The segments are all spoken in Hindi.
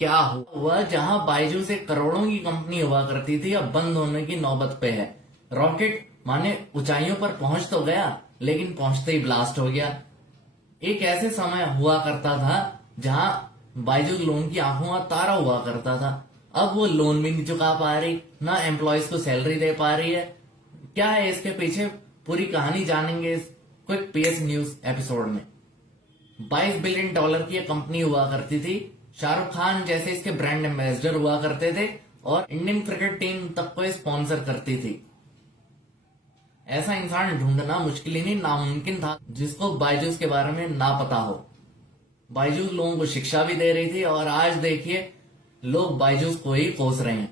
क्या हुआ जहां बायजूस एक करोड़ों की कंपनी हुआ करती थी, अब बंद होने की नौबत पे है। रॉकेट माने ऊंचाइयों पर पहुंच तो गया, लेकिन पहुंचते ही ब्लास्ट हो गया। एक ऐसे समय हुआ करता था जहां बायजूस लोन की आंखों का तारा हुआ करता था। अब वो लोन भी नहीं चुका पा रही, ना एम्प्लॉयज को सैलरी दे पा रही है। क्या है इसके पीछे, पूरी कहानी जानेंगे इस क्विक पीएस न्यूज एपिसोड में। $22 बिलियन की एक कंपनी हुआ करती थी। शाहरुख खान जैसे इसके ब्रांड एम्बेसडर हुआ करते थे और इंडियन क्रिकेट टीम तक को स्पॉन्सर करती थी। ऐसा इंसान ढूंढना मुश्किल ही नहीं, नामुमकिन था जिसको बायजूस के बारे में ना पता हो। बायजूस लोगों को शिक्षा भी दे रही थी और आज देखिए लोग बायजूस को ही कोस रहे हैं।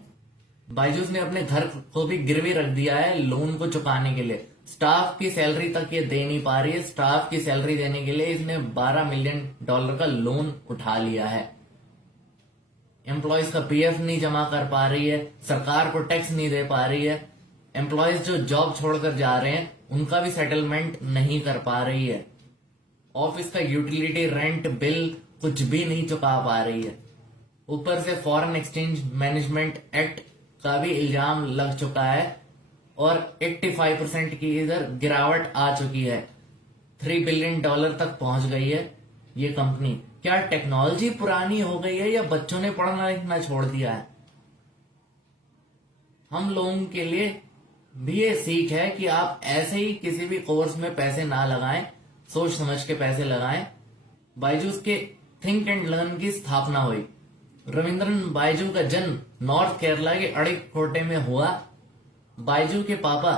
बायजूस ने अपने घर को भी गिरवी रख दिया है लोन को चुकाने के लिए। स्टाफ की सैलरी तक ये दे नहीं पा रही है। स्टाफ की सैलरी देने के लिए इसने $12 मिलियन का लोन उठा लिया है। एम्प्लॉयज का पीएफ नहीं जमा कर पा रही है, सरकार को टैक्स नहीं दे पा रही है। एम्प्लॉयज जो जॉब छोड़कर जा रहे हैं उनका भी सेटलमेंट नहीं कर पा रही है। ऑफिस का यूटिलिटी रेंट बिल कुछ भी नहीं चुका पा रही है। ऊपर से फॉरेन एक्सचेंज मैनेजमेंट एक्ट का भी इल्जाम लग चुका है और 85% की इधर गिरावट आ चुकी है। $3 बिलियन तक पहुंच गई है ये कंपनी। क्या टेक्नोलॉजी पुरानी हो गई है या बच्चों ने पढ़ना लिखना छोड़ दिया है? हम लोगों के लिए भी ये सीख है कि आप ऐसे ही किसी भी कोर्स में पैसे ना लगाएं, सोच समझ के पैसे लगाएं। बायजूस के थिंक एंड लर्न की स्थापना हुई। रविंद्रन बायजू का जन्म नॉर्थ केरला के अड़िककोटे में हुआ। बायजू के पापा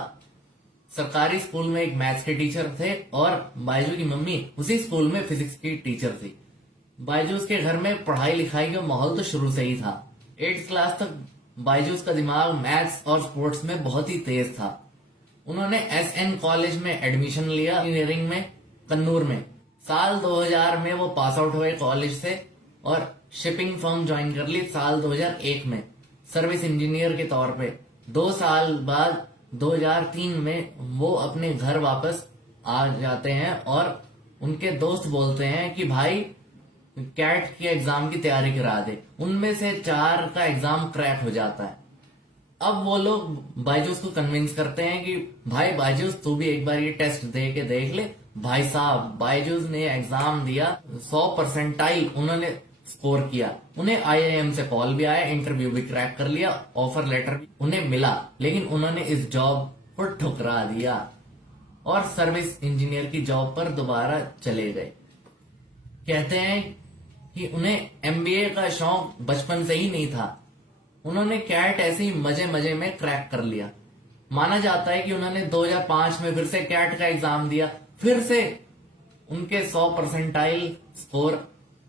सरकारी स्कूल में एक मैथ्स के टीचर थे और बायजू की मम्मी उसी स्कूल में फिजिक्स की टीचर थी। बायजूस के घर में पढ़ाई लिखाई का माहौल तो शुरू से ही था। 8th क्लास तक बायजूस का दिमाग मैथ्स और स्पोर्ट्स में बहुत ही तेज था। उन्होंने एसएन कॉलेज में एडमिशन लिया इंजीनियरिंग में, कन्नूर में। साल 2000 में वो पास आउट हुए कॉलेज से और शिपिंग फर्म ज्वाइन कर ली साल 2001 में सर्विस इंजीनियर के तौर पे। 2 साल बाद 2003 में वो अपने घर वापस आ जाते हैं और उनके दोस्त बोलते हैं कि भाई कैट के एग्जाम की तैयारी करा दे। उनमें से 4 का एग्जाम क्रैक हो जाता है। अब वो लोग बायजूस को कन्विंस करते हैं कि भाई बायजूस तू भी एक बार ये टेस्ट दे के देख ले। भाई साहब बायजूस ने एग्जाम दिया, 100% उन्होंने स्कोर किया। उन्हें आईआईएम से कॉल भी आया, इंटरव्यू भी क्रैक कर लिया, ऑफर लेटर भी उन्हें मिला, लेकिन उन्होंने इस जॉब को ठुकरा दिया और सर्विस इंजीनियर की जॉब पर दोबारा चले गए। कहते हैं कि उन्हें एमबीए का शौक बचपन से ही नहीं था। उन्होंने कैट ऐसे ही मजे मजे में क्रैक कर लिया। माना जाता है कि उन्होंने 2005 में फिर से कैट का एग्जाम दिया, फिर से उनके 100% स्कोर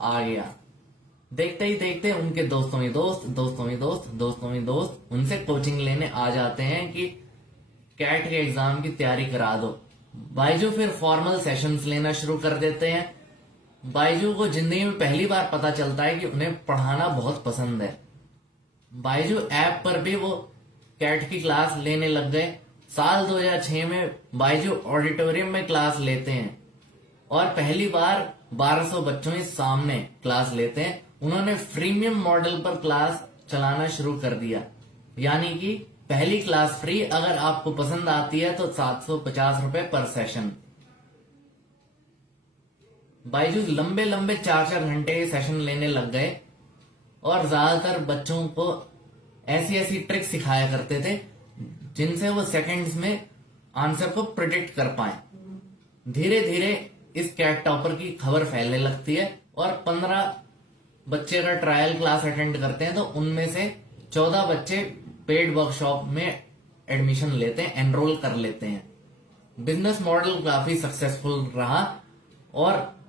आ गया। देखते ही देखते उनके दोस्तों ही दोस्त उनसे कोचिंग लेने आ जाते हैं कि कैट के एग्जाम की तैयारी करा दो। बायजू फिर फॉर्मल सेशंस लेना शुरू कर देते हैं। बायजू को जिंदगी में पहली बार पता चलता है कि उन्हें पढ़ाना बहुत पसंद है। बायजू ऐप पर भी वो कैट की क्लास लेने लग गए। साल 2006 में बायजू ऑडिटोरियम में क्लास लेते हैं और पहली बार 1200 बच्चों के सामने क्लास लेते हैं। उन्होंने फ्रीमियम मॉडल पर क्लास चलाना शुरू कर दिया, यानी कि पहली क्लास फ्री, अगर आपको पसंद आती है तो 750 रुपए पर सेशन। बायजूस लंबे लंबे 4-4 घंटे के सेशन लेने लग गए और ज्यादातर बच्चों को ऐसी ऐसी ट्रिक सिखाया करते थे जिनसे वो सेकंड्स में आंसर को प्रिडिक्ट कर पाए। धीरे धीरे इस कैट टॉपर की खबर फैलने लगती है और 15 बच्चे अगर ट्रायल क्लास अटेंड करते हैं तो उनमें से 14 बच्चे पेड वर्कशॉप में एडमिशन लेते हैं, एनरोल कर लेते हैं। बिजनेस मॉडल काफी सक्सेसफुल रहा और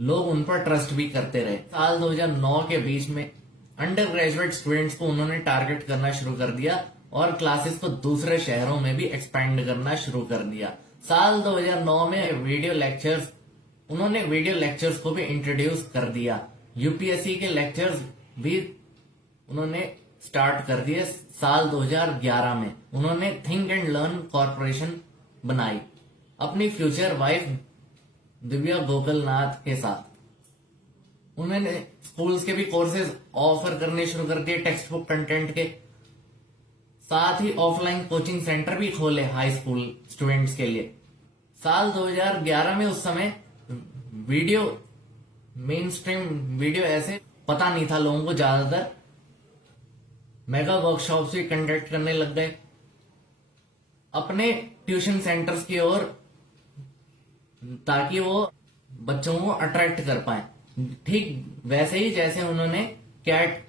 लोग उन पर ट्रस्ट भी करते रहे। साल 2009 के बीच में अंडर ग्रेजुएट स्टूडेंट्स को उन्होंने टारगेट करना शुरू कर दिया और क्लासेस को दूसरे शहरों में भी एक्सपैंड करना शुरू कर दिया। साल 2009 में उन्होंने वीडियो लेक्चर्स को भी इंट्रोड्यूस कर दिया। यूपीएससी के लेक्चर्स भी उन्होंने स्टार्ट कर दिए। साल 2011 में उन्होंने थिंक एंड लर्न कॉर्पोरेशन बनाई अपनी फ्यूचर वाइफ दिव्या गोकलनाथ के साथ। उन्होंने स्कूल्स के भी कोर्सेज ऑफर करने शुरू कर दिए टेक्स्ट बुक कंटेंट के। साथ ही ऑफलाइन कोचिंग सेंटर भी खोले हाई स्कूल स्टूडेंट्स के लिए। साल 2011 में उस समय वीडियो मेन स्ट्रीम वीडियो ऐसे पता नहीं था लोगों को, ज्यादातर मेगा वर्कशॉप्स भी कंडक्ट करने लग गए अपने ट्यूशन सेंटर्स की ओर, ताकि वो बच्चों को अट्रैक्ट कर पाए। ठीक वैसे ही जैसे उन्होंने कैट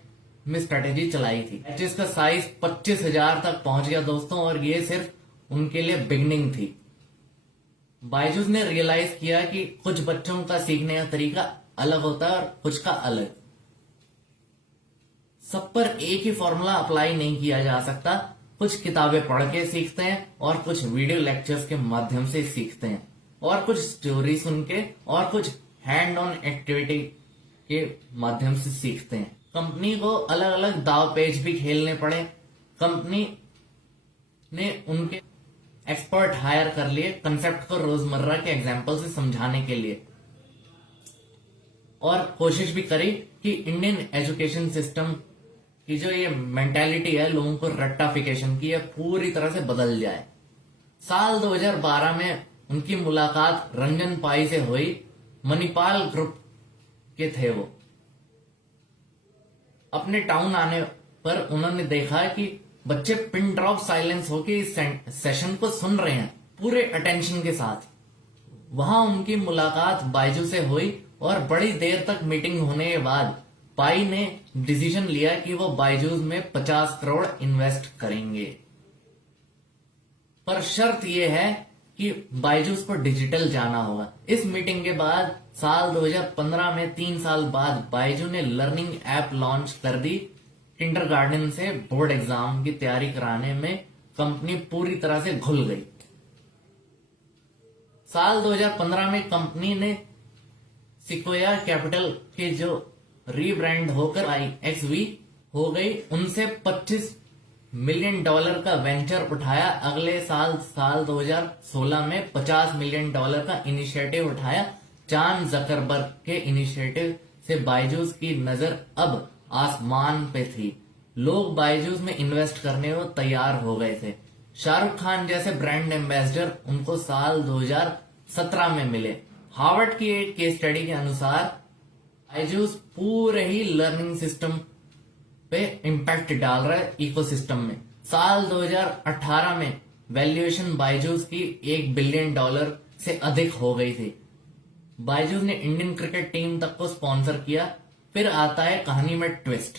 में स्ट्रेटेजी चलाई थी, जिसका साइज 25,000 तक पहुंच गया दोस्तों, और ये सिर्फ उनके लिए बिगनिंग थी। बायजूस ने रियलाइज किया कि कुछ बच्चों का सीखने का तरीका अलग होता है और कुछ का अलग। सब पर एक ही फॉर्मूला अप्लाई नहीं किया जा सकता। कुछ किताबें पढ़ के सीखते हैं और कुछ वीडियो लेक्चर्स के माध्यम से सीखते हैं और कुछ स्टोरी सुन के और कुछ हैंड ऑन एक्टिविटी के माध्यम से सीखते हैं। कंपनी को अलग अलग दाव पेच भी खेलने पड़े। कंपनी ने उनके एक्सपर्ट हायर कर लिए कंसेप्ट को रोजमर्रा के एग्जाम्पल से समझाने के लिए, और कोशिश भी करी कि इंडियन एजुकेशन सिस्टम की जो ये मेंटालिटी है लोगों को रट्टाफिकेशन की, है पूरी तरह से बदल जाए। साल 2012 में उनकी मुलाकात रंजन पाई से हुई। मणिपाल ग्रुप के थे वो। अपने टाउन आने पर उन्होंने देखा कि बच्चे पिन ड्रॉप साइलेंस होके इस सेशन को सुन रहे हैं पूरे अटेंशन के साथ। वहां उनकी मुलाकात बायजू से हुई और बड़ी देर तक मीटिंग होने के बाद पाई ने डिसीजन लिया कि वो बायजूस में 50 करोड़ इन्वेस्ट करेंगे। पर शर्त यह है कि बायजूस को डिजिटल जाना होगा। इस मीटिंग के बाद साल 2015 में 3 साल बाद बायजू ने लर्निंग ऐप लॉन्च कर दी। किंडरगार्टन से बोर्ड एग्जाम की तैयारी कराने में कंपनी पूरी तरह से घुल गई। साल 2015 में कंपनी ने सिक्वोया कैपिटल के जो रीब्रांड होकर IXV हो गई, उनसे $25 मिलियन का वेंचर उठाया। अगले साल 2016 में $50 मिलियन का इनिशिएटिव उठाया। चान जकरबर्ग के इनिशिएटिव से बायजूस की नजर अब आसमान पे थी। लोग बायजूस में इन्वेस्ट करने को तैयार हो गए थे। शाहरुख खान जैसे ब्रांड एम्बेसडर उनको साल 2017 में मिले। हार्वर्ड की एक केस स्टडी के अनुसार बायजूस पूरे ही लर्निंग सिस्टम पे इम्पैक्ट डाल रहा है इकोसिस्टम में। साल 2018 में वैल्यूएशन बायजूस की $1 बिलियन से अधिक हो गई थी। बायजूस ने इंडियन क्रिकेट टीम तक को स्पॉन्सर किया। फिर आता है कहानी में ट्विस्ट।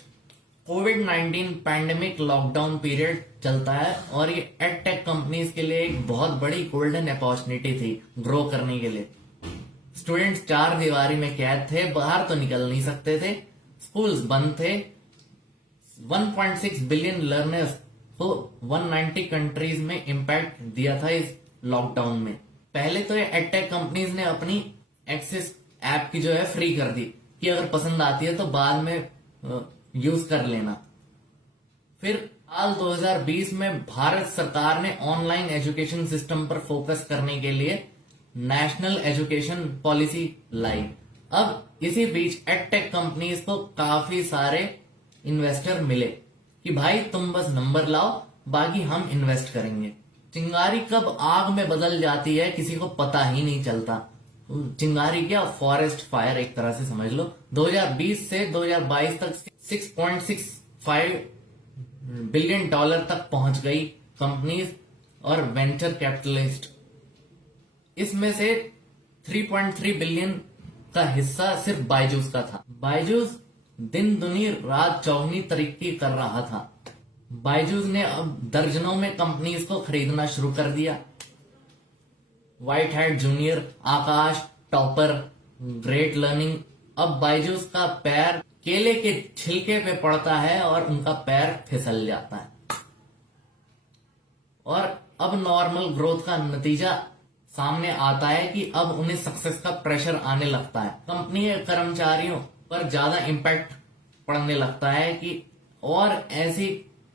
कोविड-19 पैंडेमिक लॉकडाउन पीरियड चलता है और ये एडटेक कंपनीज के लिए एक बहुत बड़ी गोल्डन अपॉर्चुनिटी थी ग्रो करने के लिए। स्टूडेंट्स 4 दीवारी में कैद थे, बाहर तो निकल नहीं सकते थे, स्कूल्स बंद थे। 1.6 बिलियन लर्नर्स को 190 कंट्रीज में इम्पैक्ट दिया था इस लॉकडाउन में। पहले तो ये एडटेक कंपनीज ने अपनी एक्सेस ऐप की जो है फ्री कर दी कि अगर पसंद आती है तो बाद में यूज कर लेना। फिर साल 2020 में भारत सरकार ने ऑनलाइन एजुकेशन सिस्टम पर फोकस करने के लिए नेशनल एजुकेशन पॉलिसी लाई। अब इसी बीच एडटेक कंपनीज को काफी सारे इन्वेस्टर मिले कि भाई तुम बस नंबर लाओ, बाकी हम इन्वेस्ट करेंगे। चिंगारी कब आग में बदल जाती है किसी को पता ही नहीं चलता। चिंगारी क्या, फॉरेस्ट फायर एक तरह से समझ लो। 2020 से 2022 तक 6.65 बिलियन तक पहुंच गई कंपनीज और वेंचर कैपिटलिस्ट। इसमें से 3.3 बिलियन का हिस्सा सिर्फ बायजूस का था। बायजूस दिन दुनी रात चौगनी तरक्की कर रहा था। बायजूस ने अब दर्जनों में कंपनीज को खरीदना शुरू कर दिया। व्हाइट हैट जूनियर, आकाश, टॉपर, ग्रेट लर्निंग। अब बायजूस का पैर केले के छिलके पे पड़ता है और उनका पैर फिसल जाता है। और अब नॉर्मल ग्रोथ का नतीजा सामने आता है कि अब उन्हें सक्सेस का प्रेशर आने लगता है। कंपनी के कर्मचारियों पर ज्यादा इम्पैक्ट पड़ने लगता है कि और ऐसी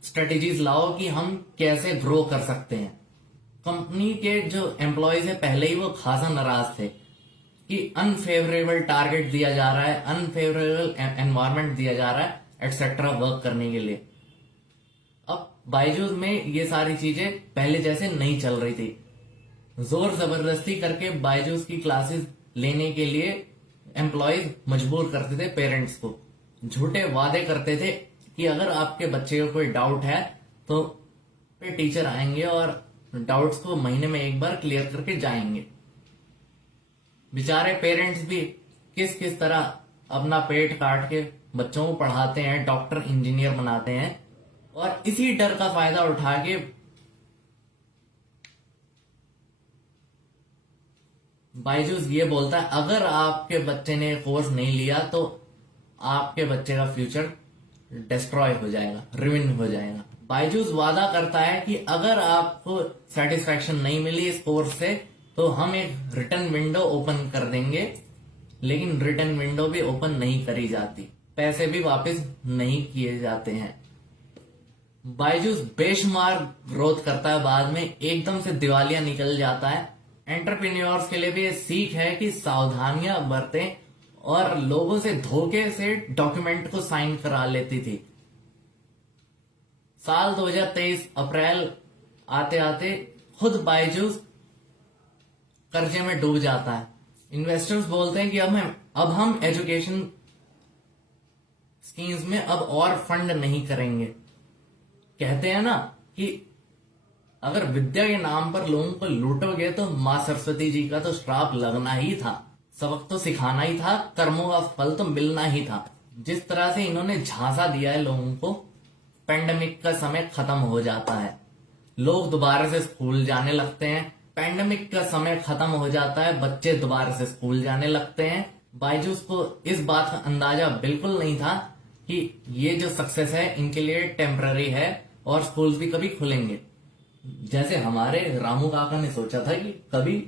स्ट्रेटेजीज लाओ कि हम कैसे ग्रो कर सकते हैं। कंपनी के जो एम्प्लॉयज है पहले ही वो खासा नाराज थे कि अनफेवरेबल टारगेट दिया जा रहा है, अनफेवरेबल एनवायरमेंट दिया जा रहा है एटसेट्रा वर्क करने के लिए। अब बायजूस में ये सारी चीजें पहले जैसे नहीं चल रही थी। जोर जबरदस्ती करके बायजूस की क्लासेस लेने के लिए एम्प्लॉयज मजबूर करते थे पेरेंट्स को, झूठे वादे करते थे कि अगर आपके बच्चे को कोई डाउट है तो टीचर आएंगे और डाउट्स को महीने में एक बार क्लियर करके जाएंगे। बेचारे पेरेंट्स भी किस किस तरह अपना पेट काट के बच्चों को पढ़ाते हैं, डॉक्टर इंजीनियर बनाते हैं, और इसी डर का फायदा उठा के बायजूस ये बोलता है अगर आपके बच्चे ने कोर्स नहीं लिया तो आपके बच्चे का फ्यूचर डिस्ट्रॉय हो जाएगा, रिविन हो जाएगा। बायजूस वादा करता है कि अगर आपको सेटिस्फैक्शन नहीं मिली इस कोर्स से तो हम एक रिटर्न विंडो ओपन कर देंगे, लेकिन रिटर्न विंडो भी ओपन नहीं करी जाती, पैसे भी वापस नहीं किए जाते हैं। बायजूस बेशुमार ग्रोथ करता है, बाद में एकदम से दिवालिया निकल जाता है। एंटरप्रेन्योर्स के लिए भी ये सीख है कि सावधानियां बरतें, और लोगों से धोखे से डॉक्यूमेंट को साइन करा लेती थी। साल 2023 अप्रैल आते आते खुद बायजूस कर्जे में डूब जाता है। इन्वेस्टर्स बोलते हैं कि अब हम एजुकेशन स्कीम्स में अब और फंड नहीं करेंगे। कहते हैं ना कि अगर विद्या के नाम पर लोगों को लूटोगे तो मां सरस्वती जी का तो श्राप लगना ही था, सबक तो सिखाना ही था, कर्मों का फल तो मिलना ही था। जिस तरह से इन्होंने झांसा दिया है लोगों को, पेंडेमिक का समय खत्म हो जाता है, लोग दोबारा से स्कूल जाने लगते हैं। पेंडेमिक का समय खत्म हो जाता है, बच्चे दोबारा से स्कूल जाने लगते हैं। बायजूस को इस बात का अंदाजा बिल्कुल नहीं था कि ये जो सक्सेस है इनके लिए टेम्पररी है और स्कूल्स भी कभी खुलेंगे। जैसे हमारे रामू काका ने सोचा था कि कभी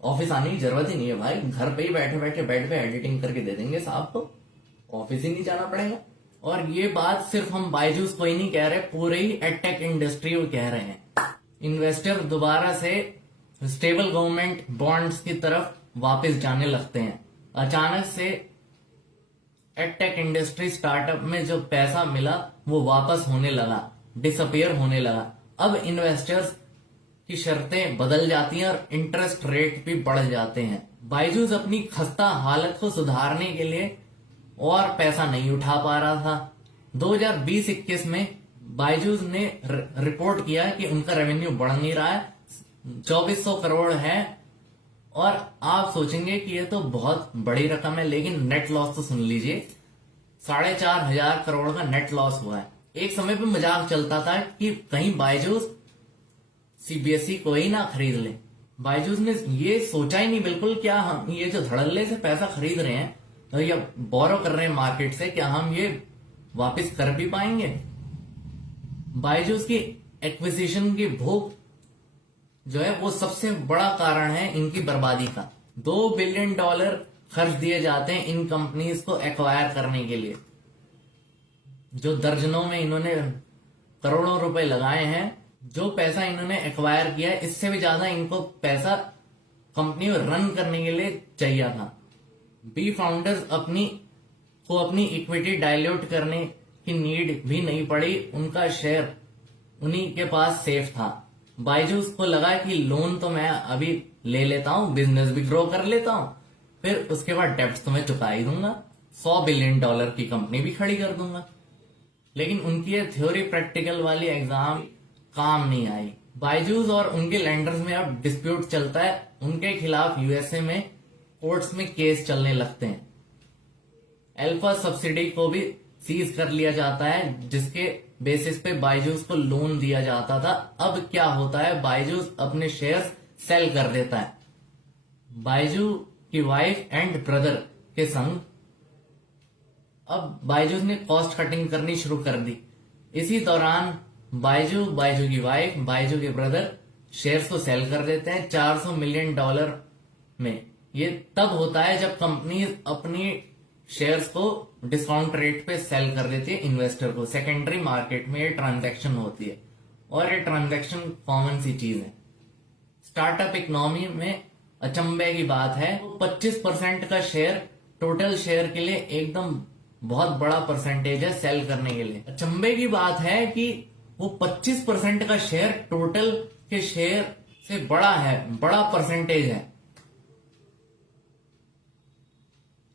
ऑफिस आने की जरूरत ही नहीं है भाई, घर पे ही बैठे बैठे बेड पे एडिटिंग करके दे देंगे साहब को, ऑफिस ही नहीं जाना पड़ेगा। और ये बात सिर्फ हम बायजूस को ही नहीं कह रहे, पूरे ही एडटेक इंडस्ट्री को कह रहे हैं। इन्वेस्टर दोबारा से स्टेबल गवर्नमेंट बॉन्ड्स की तरफ वापस जाने लगते हैं। अचानक से एडटेक इंडस्ट्री स्टार्टअप में जो पैसा मिला वो वापस होने लगा, डिसअपियर होने लगा। अब इन्वेस्टर्स की शर्तें बदल जाती हैं और इंटरेस्ट रेट भी बढ़ जाते हैं। बायजूस अपनी खस्ता हालत को सुधारने के लिए और पैसा नहीं उठा पा रहा था। 2020-21 में बायजूस ने रिपोर्ट किया कि उनका रेवेन्यू बढ़ नहीं रहा है, 2400 करोड़ है। और आप सोचेंगे कि ये तो बहुत बड़ी रकम है, लेकिन नेट लॉस तो सुन लीजिए, 4500 करोड़ का नेट लॉस हुआ है। एक समय पे मजाक चलता था कि कहीं बायजूस सीबीएसई को ही ना खरीद ले। बायजूस ने ये सोचा ही नहीं बिल्कुल, क्या हम ये जो धड़ल्ले से पैसा खरीद रहे हैं तो या बोरो कर रहे हैं मार्केट से, क्या हम ये वापस कर भी पाएंगे? बायजूस की एक्विजिशन की भूख जो है वो सबसे बड़ा कारण है इनकी बर्बादी का। $2 बिलियन खर्च दिए जाते हैं इन कंपनीज को एक्वायर करने के लिए, जो दर्जनों में इन्होंने करोड़ों रुपए लगाए हैं। जो पैसा इन्होंने एक्वायर किया है, इससे भी ज्यादा इनको पैसा कंपनी को रन करने के लिए चाहिए था। बी फाउंडर्स अपनी इक्विटी डायल्यूट करने की नीड भी नहीं पड़ी, उनका शेयर उन्हीं के पास सेफ था। बायजूस को लगा कि लोन तो मैं अभी ले लेता हूं, बिजनेस भी ग्रो कर लेता हूं, फिर उसके बाद डेब्ट्स तो मैं चुका ही दूंगा, $100 बिलियन की कंपनी भी खड़ी कर दूंगा। लेकिन उनकी ये थ्योरी प्रैक्टिकल वाली एग्जाम काम नहीं आई। बायजूस और उनके लैंडर्स में अब डिस्प्यूट चलता है, उनके खिलाफ यूएसए में कोर्ट्स में केस चलने लगते हैं। अल्फा सब्सिडी को भी सीज कर लिया जाता है, जिसके बेसिस पे बायजूस को लोन दिया जाता था। अब क्या होता है, बायजूस अपने शेयर्स सेल कर देता है। बायजू की वाइफ एंड ब्रदर के संग अब बायजूस ने कॉस्ट कटिंग करनी शुरू कर दी। इसी दौरान बायजू की वाइफ, बायजू के ब्रदर शेयर्स को सेल कर देते हैं $400 मिलियन में। ये तब होता है जब कंपनी अपनी शेयर्स को डिस्काउंट रेट पे सेल कर देती है इन्वेस्टर को। सेकेंडरी मार्केट में ये ट्रांजैक्शन होती है और ये ट्रांजैक्शन कॉमन सी चीज है। स्टार्टअप इकोनॉमी में अचंभे की बात है 25% का शेयर टोटल शेयर के लिए एकदम बहुत बड़ा परसेंटेज है सेल करने के लिए। अचंभे की बात है कि वो 25% का शेयर टोटल के शेयर से बड़ा है, बड़ा परसेंटेज है।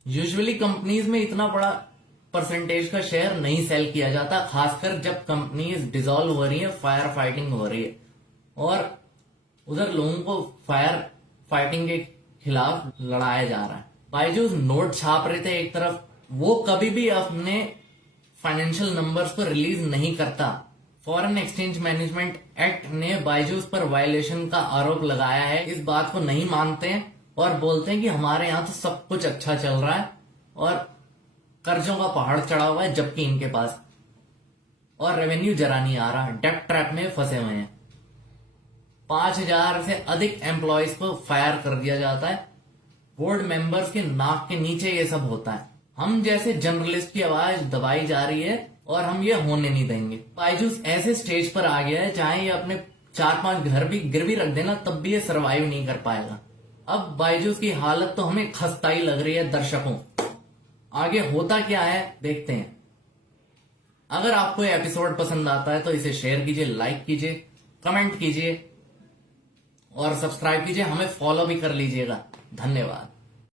यूजुअली कंपनीज में इतना बड़ा परसेंटेज का शेयर नहीं सेल किया जाता, खासकर जब कंपनीज डिसॉल्व हो रही है, फायर फाइटिंग हो रही है और उधर लोगों को फायर फाइटिंग के खिलाफ लड़ाया जा रहा है। बायजूस नोट छाप रहे थे एक तरफ, वो कभी भी अपने फाइनेंशियल नंबर्स को रिलीज नहीं करता। फॉरेन एक्सचेंज मैनेजमेंट एक्ट ने बायजूस पर वायलेशन का आरोप लगाया है, इस बात को नहीं मानते हैं और बोलते हैं कि हमारे यहाँ तो सब कुछ अच्छा चल रहा है और कर्जों का पहाड़ चढ़ा हुआ है, जबकि इनके पास और रेवेन्यू जरा नहीं आ रहा, डेट ट्रैप में फंसे हुए हैं। 5,000 से अधिक एम्प्लॉयज को फायर कर दिया जाता है, बोर्ड मेंबर्स के नाक के नीचे ये सब होता है। हम जैसे जर्नलिस्ट की आवाज दबाई जा रही है और हम ये होने नहीं देंगे। बायजूस ऐसे स्टेज पर आ गया है, चाहे ये अपने 4-5 घर भी गिरवी रख देना तब भी ये सरवाइव नहीं कर पाएगा। अब बायजूस की हालत तो हमें खस्ताई लग रही है दर्शकों। आगे होता क्या है देखते हैं। अगर आपको ये एपिसोड पसंद आता है तो इसे शेयर कीजिए, लाइक कीजिए, कमेंट कीजिए और सब्सक्राइब कीजिए, हमें फॉलो भी कर लीजिएगा। धन्यवाद।